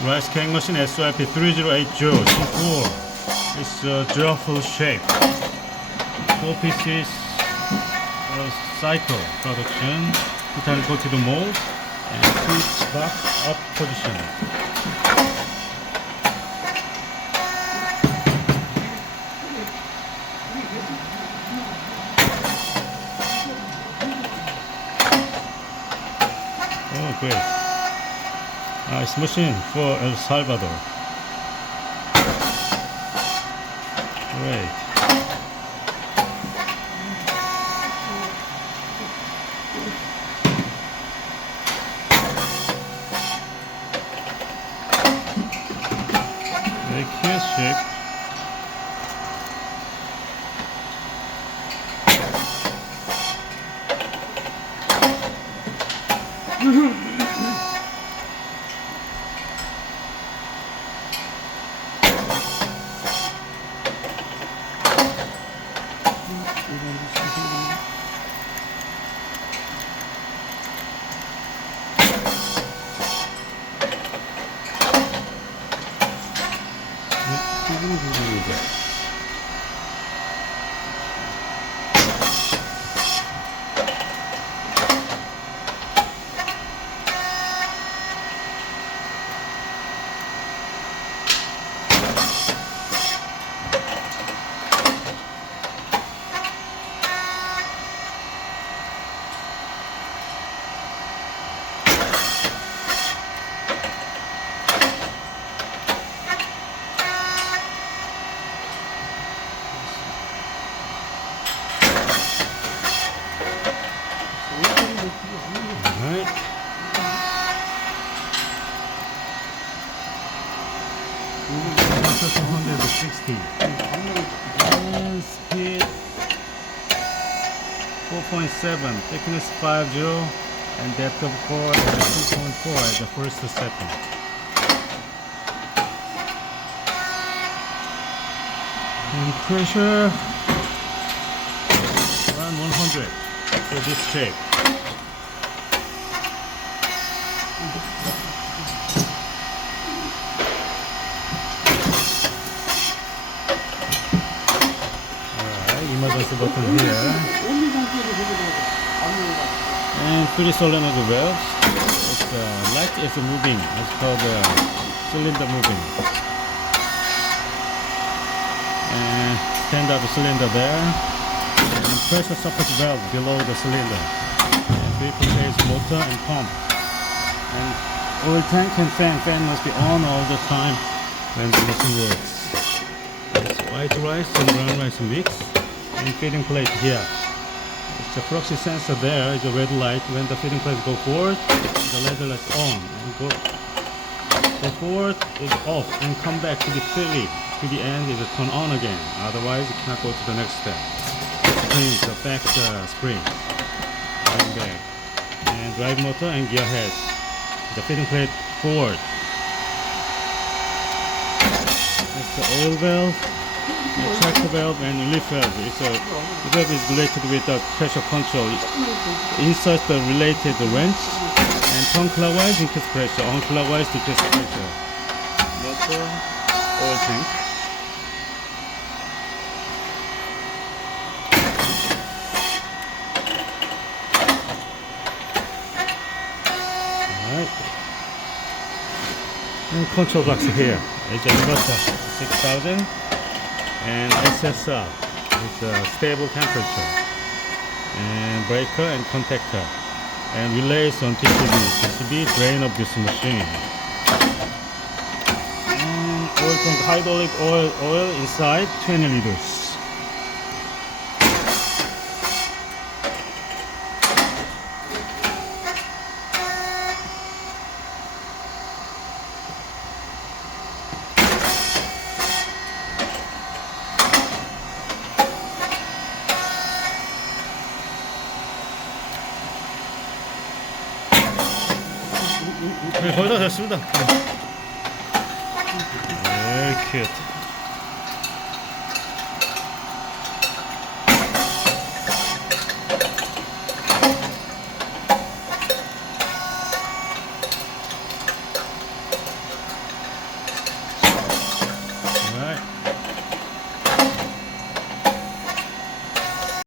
Rice cake machine SYP3080 C4. It's a Giraffe Shape. 4 pieces cycle production. 2 times Coated Moulds and 2 box up position. Oh, great. It's machine for El Salvador. Great. Very cute shape. Alright. That's 160. And speed 4.7, thickness 50, and depth of core 2.4 at the first setting. And pressure around 100 for this shape. Emergency button here, and 3 solenoid valves. It's light is moving. It's called cylinder moving. And standard cylinder there, and pressure support valve below the cylinder. And 3-phase motor and pump. And oil tank and fan must be on all the time when the machine works. It's white rice and brown rice mix. And feeding plate here. It's a proxy sensor there. It's a red light. When the feeding plate go forward, the red light is on. And go forward is off, and come back to the filling. To the end is a turn on again. Otherwise, it cannot go to the next step. Springs, the back spring. And back. And drive motor and gear head. The feeding plate forward. That's the oil valve. Check valve and relief valve. The valve is related with the pressure control. Insert the related wrench, and turn clockwise increase pressure, on clockwise decrease pressure. Motor, oil tank. Alright. And control box here. It's a inverter 6000. And SSR with a stable temperature, and breaker and contactor, and relays on PCB drain of this machine, and oil tank, hydraulic oil inside 20 liters. 네, 거의 다 됐습니다. Very cute.